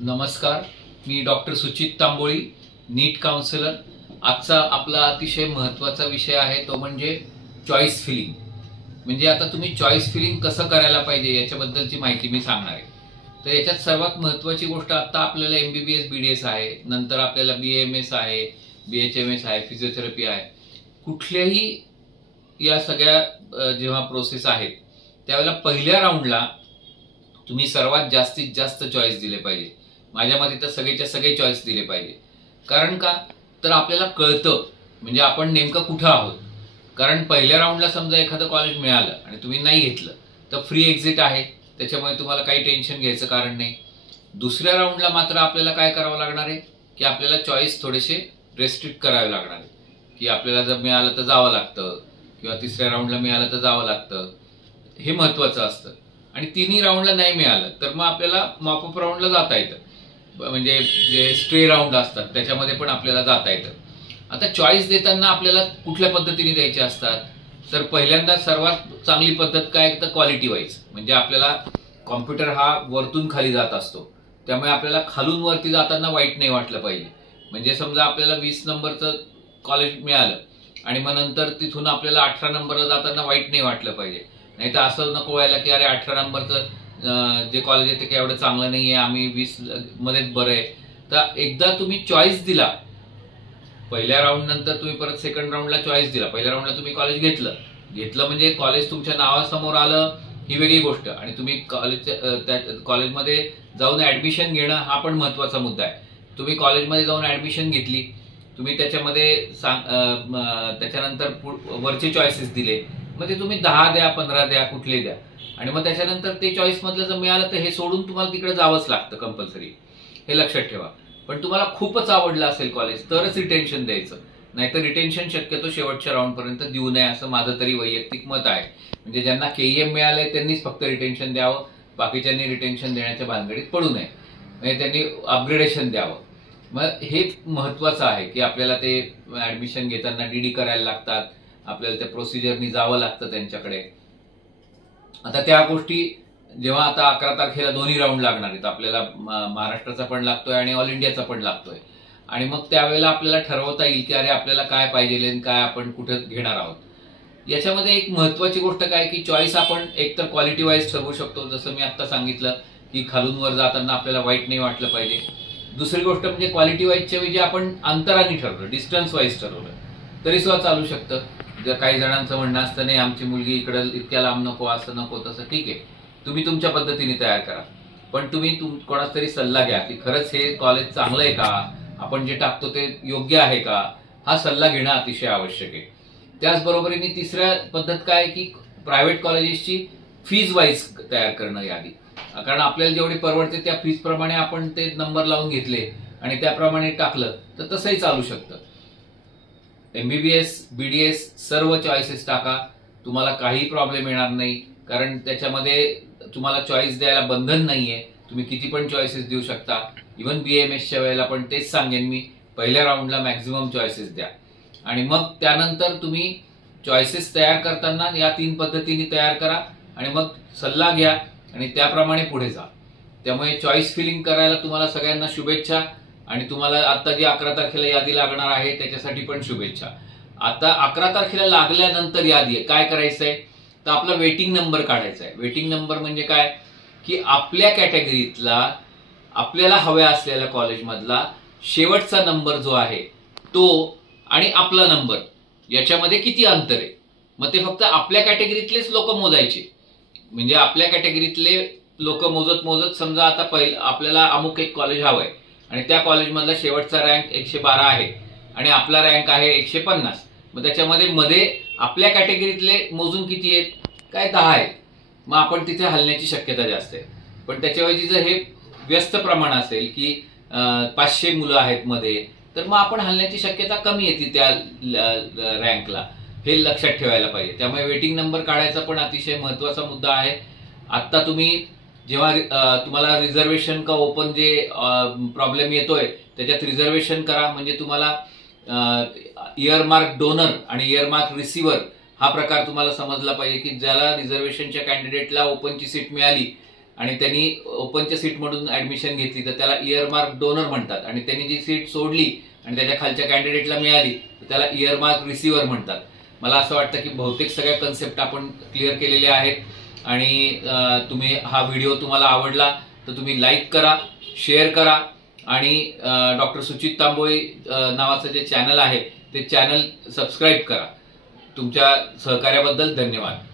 नमस्कार, मी डॉक्टर सुचित तांबोळी, नीट काउन्सिलर। आजचा आपला अतिशय महत्त्वाचा विषय आहे तो म्हणजे चॉईस फिलिंग। म्हणजे आता तुम्ही चॉईस फिलिंग कसं करायला पाहिजे याच्याबद्दलची माहिती मी सांगणार आहे। तर याच्यात सर्वात महत्त्वाची गोष्ट आता आपल्याला MBBS BDS आहे, नंतर आपल्याला BAMS आहे, BHMS आहे, फिजिओथेरपी आहे। कुठल्याही या सगळ्या जेव्हा प्रोसेस आहेत त्यावेळेला पहिल्या राऊंडला तुम्ही सर्वात जास्तीत जास्त चॉईस दिले पाहिजे। माझ्या मते तर सगळेच्या सगळे चॉईस दिले पाहिजे। कारण का तर आपल्याला कळतं म्हणजे आपण नेमकं कुठं आहोत। कारण पहिल्या राऊंडला समजा एखादं कॉलेज मिळालं आणि तुम्ही नाही घेतलं तर फ्री एक्झिट आहे, त्याच्यामुळे तुम्हाला काही टेन्शन घ्यायचं कारण नाही। दुसऱ्या राऊंडला मात्र आपल्याला काय करावं लागणार आहे की आपल्याला चॉईस थोडेसे रेस्ट्रिक्ट करावे लागणार आहे की आपल्याला जर मिळालं तर जावं लागतं किंवा तिसऱ्या राऊंडला मिळालं तर जावं लागतं, हे महत्त्वाचं असतं। आणि तिन्ही राऊंडला नाही मिळालं तर मग आपल्याला मॉपअप राऊंडला जाता येतं, म्हणजे जे स्ट्रे राऊंड असतात त्याच्यामध्ये पण आपल्याला जाता येतं। आता चॉईस देताना आपल्याला कुठल्या पद्धतीने द्यायचे असतात तर पहिल्यांदा सर्वात चांगली पद्धत काय तर क्वालिटी वाईज, म्हणजे आपल्याला कॉम्प्युटर हा वरतून खाली जात असतो, त्यामुळे आपल्याला खालून वरती जाताना वाईट नाही वाटलं पाहिजे। म्हणजे समजा आपल्याला 20 नंबरचं कॉलेज मिळालं आणि मग नंतर तिथून आपल्याला 18 नंबरला जाताना वाईट नाही वाटलं पाहिजे। नाही तर असं नको व्हायला की अरे 18 नंबरचं जे कॉलेज आहे ते काही एवढं चांगलं नाहीये, आम्ही 20 मध्येच बरं आहे। तर एकदा तुम्ही चॉईस दिला, पहिल्या राऊंड नंतर तुम्ही परत सेकंड राऊंडला चॉईस दिला, पहिल्या राऊंडला तुम्ही कॉलेज घेतलं म्हणजे कॉलेज तुमच्या नावासमोर आलं ही वेगळी गोष्ट, आणि तुम्ही कॉलेजमध्ये जाऊन ऍडमिशन घेणं हा पण महत्वाचा मुद्दा आहे। तुम्ही कॉलेजमध्ये जाऊन ऍडमिशन घेतली, तुम्ही त्याच्यामध्ये त्याच्यानंतर वरचे चॉईसेस दिले, मग ते तुम्ही 10 द्या 15 द्या कुठले द्या, आणि मग त्याच्यानंतर ते चॉईस मधलं जर मिळालं तर हे सोडून तुम्हाला तिकडे जावंच लागतं कंपल्सरी, हे लक्षात ठेवा। पण तुम्हाला खूपच आवडलं असेल कॉलेज तरच रिटेन्शन द्यायचं, नाहीतर रिटेन्शन शक्यतो शेवटच्या राऊंड पर्यंत देऊ नये असं माझं तरी वैयक्तिक मत आहे। म्हणजे ज्यांना KEM मिळालंय त्यांनीच फक्त रिटेन्शन द्यावं, बाकीच्यांनी रिटेन्शन देण्याच्या भानगडीत पडू नये, म्हणजे त्यांनी अपग्रेडेशन द्यावं। मग हे महत्वाचं आहे की आपल्याला ते ऍडमिशन घेताना DD करायला लागतात, आपल्याला त्या प्रोसिजरनी जावं लागतं त्यांच्याकडे। आता त्या गोष्टी जेव्हा आता 11 तारखेला दोन्ही राऊंड लागणार आहेत, आपल्याला महाराष्ट्राचा पण लागतोय आणि ऑल इंडियाचा पण लागतोय, आणि मग त्यावेळेला आपल्याला ठरवता येईल की अरे आपल्याला काय पाहिजे आणि काय आपण कुठे घेणार आहोत। याच्यामध्ये एक महत्वाची गोष्ट काय की चॉईस आपण एकतर क्वालिटी वाईज ठरवू शकतो, जसं मी आता सांगितलं की खालून वर जाताना आपल्याला वाईट नाही वाटलं पाहिजे। दुसरी गोष्ट म्हणजे क्वालिटी वाईजच्या ऐवजी आपण अंतराने ठरवलं, डिस्टन्स वाईज ठरवलं तरी सुद्धा चालू शकतं। जर काही जणांचं म्हणणं असतं नाही आमची मुलगी इकडे इतक्या लांब नको, असं नको तसं, ठीक आहे, तुम्ही तुमच्या पद्धतीने तयार करा, पण तुम्ही कोणाचा तरी सल्ला घ्या की खरंच हे कॉलेज चांगलं आहे का, आपण जे टाकतो ते योग्य आहे का, हा सल्ला घेणं अतिशय आवश्यक आहे। त्याचबरोबरीने तिसऱ्या पद्धत काय की प्रायव्हेट कॉलेजेसची फीज वाईज तयार करणं यादी, कारण आपल्याला जेवढी परवडते त्या फीज प्रमाणे आपण ते नंबर लावून घेतले आणि त्याप्रमाणे टाकलं तर तसंही चालू शकतं। MBBS BDS सर्व चॉईसेस टाका, तुम्हाला काही प्रॉब्लेम येणार नाही, कारण त्याच्यामध्ये तुम्हाला चॉईस द्यायला बंधन नाहीये, तुम्ही किती पण चॉईसेस देऊ शकता। इव्हन BAMSच्या वेळेला पण तेच सांगेन मी, पहिल्या राऊंडला मॅक्झिमम चॉईसेस द्या, आणि मग त्यानंतर तुम्ही चॉईसेस तयार करताना या 3 पद्धतीने तयार करा आणि मग सल्ला घ्या आणि त्याप्रमाणे पुढे जा। त्यामुळे चॉईस फिलिंग करायला तुम्हाला सगळ्यांना शुभेच्छा, आणि तुम्हाला आता जी 11 तारखेला यादी लागणार आहे त्याच्यासाठी पण शुभेच्छा। आता 11 तारखेला लागल्यानंतर यादी आहे काय करायचंय तर आपला वेटिंग नंबर काढायचा आहे। वेटिंग नंबर म्हणजे काय की आपल्या कॅटेगरीतला आपल्याला हव्या असलेल्या कॉलेजमधला शेवटचा नंबर जो आहे तो आणि आपला नंबर याच्यामध्ये किती अंतर आहे, मग ते फक्त आपल्या कॅटेगरीतलेच लोक मोजायचे। म्हणजे आपल्या कॅटेगरीतले लोक मोजत मोजत समजा आता आपल्याला अमुक एक कॉलेज हवंय आणि त्या कॉलेजमधला शेवटचा रँक 112 आहे आणि आपला रँक आहे 150, मग त्याच्यामध्ये आपल्या कॅटेगरीतले मोजून किती आहेत काय 10 आहेत, मग आपण तिथे हलण्याची शक्यता जास्त आहे। पण त्याच्याऐवजी जर हे व्यस्त प्रमाण असेल की 500 मुलं आहेत मध्ये, तर मग आपण हलण्याची शक्यता कमी येते त्या रँकला, हे लक्षात ठेवायला पाहिजे। त्यामुळे वेटिंग नंबर काढायचा पण अतिशय महत्वाचा मुद्दा आहे। आता तुम्ही जेव्हा तुम्हाला रिझर्वेशन का ओपन जे प्रॉब्लेम येतोय त्याच्यात रिझर्वेशन करा, म्हणजे तुम्हाला इयरमार्क डोनर आणि इयरमार्क रिसिव्हर हा प्रकार तुम्हाला समजला पाहिजे की ज्याला रिझर्वेशनच्या कॅन्डिडेटला ओपनची सीट मिळाली आणि त्यांनी ओपनच्या सीटमधून ऍडमिशन घेतली तर त्याला इयरमार्क डोनर म्हणतात, आणि त्यांनी जी सीट सोडली आणि त्याच्या खालच्या कॅन्डिडेटला मिळाली तर त्याला इयरमार्क रिसिव्हर म्हणतात. मला असं वाटतं की बहुतेक सगळ्या कन्सेप्ट आपण क्लिअर केलेल्या आहेत. आणि तुम्ही हा व्हिडिओ तुम्हाला आवडला तर तुम्ही लाईक करा, शेअर करा, आणि डॉक्टर सुचित तांबोळी नावाचं जे चॅनल आहे ते चॅनल सबस्क्राईब करा. तुमच्या सहकार्याबद्दल धन्यवाद.